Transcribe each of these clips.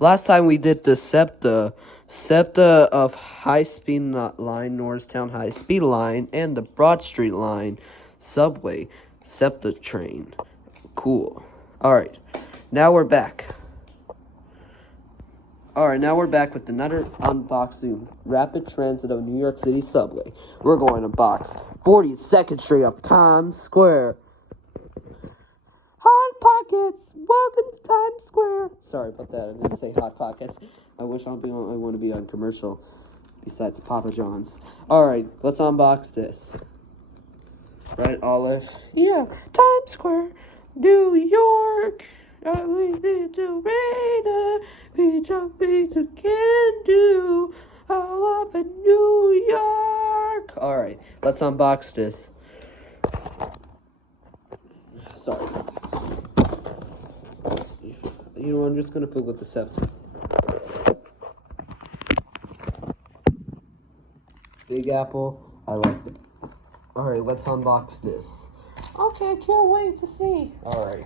Last time we did the SEPTA of high-speed line, Norristown high-speed line, and the Broad Street line subway SEPTA train. Cool. Alright, now we're back. Alright, now we're back with another unboxing. Rapid Transit of New York City subway. We're going to box 42nd Street of Times Square. Hot Pockets! Welcome to Times Square! Sorry about that, I didn't say Hot Pockets. I wish I want to be on commercial besides Papa John's. Alright, let's unbox this. Right, Olive? Yeah, Times Square, New York. I need to rain be jumping to can do. I love in New York. Alright, let's unbox this. Sorry. You know, I'm just gonna put with the SEPTA. Big Apple, I like it. Alright, let's unbox this. Okay, I can't wait to see. Alright.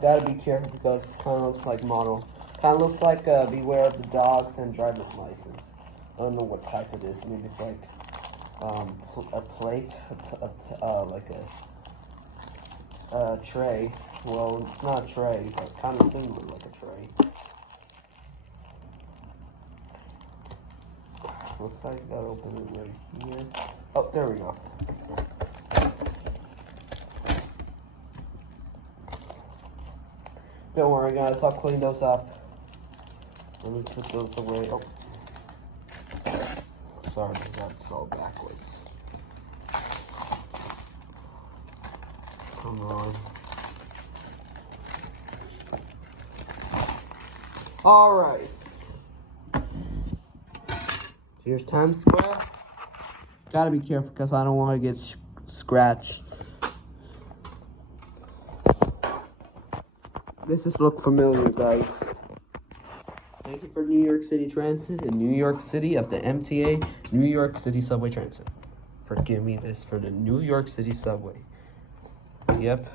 Gotta be careful because it kind of looks like model. Kind of looks like Beware of the Dogs and Driver's License. I don't know what type it is. Maybe it's like a plate, like a tray. Well, it's not a tray, but kind of similar like a tray. Looks like I gotta open it right here. Oh, there we go. Don't worry, guys. I'll clean those up. Let me put those away. Oh, sorry, that's all backwards. Come on. All right. Here's Times Square. Gotta be careful because I don't want to get scratched. This just look familiar, guys. Thank you for New York City Transit and New York City of the MTA, New York City Subway Transit. For giving me this for the New York City Subway. Yep.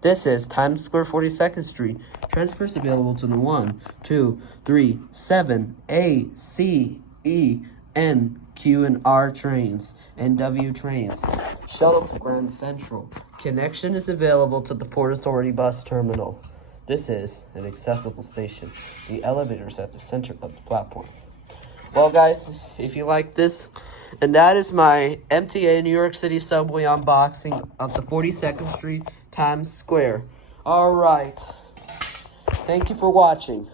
This is Times Square 42nd Street. Transfers available to the 1, 2, 3, 7, A, C, E, N, Q, and R trains, and W trains. Shuttle to Grand Central. Connection is available to the Port Authority bus terminal. This is an accessible station. The elevator is at the center of the platform. Well, guys, if you like this, and that is my MTA New York City subway unboxing of the 42nd Street Times Square. All right. Thank you for watching.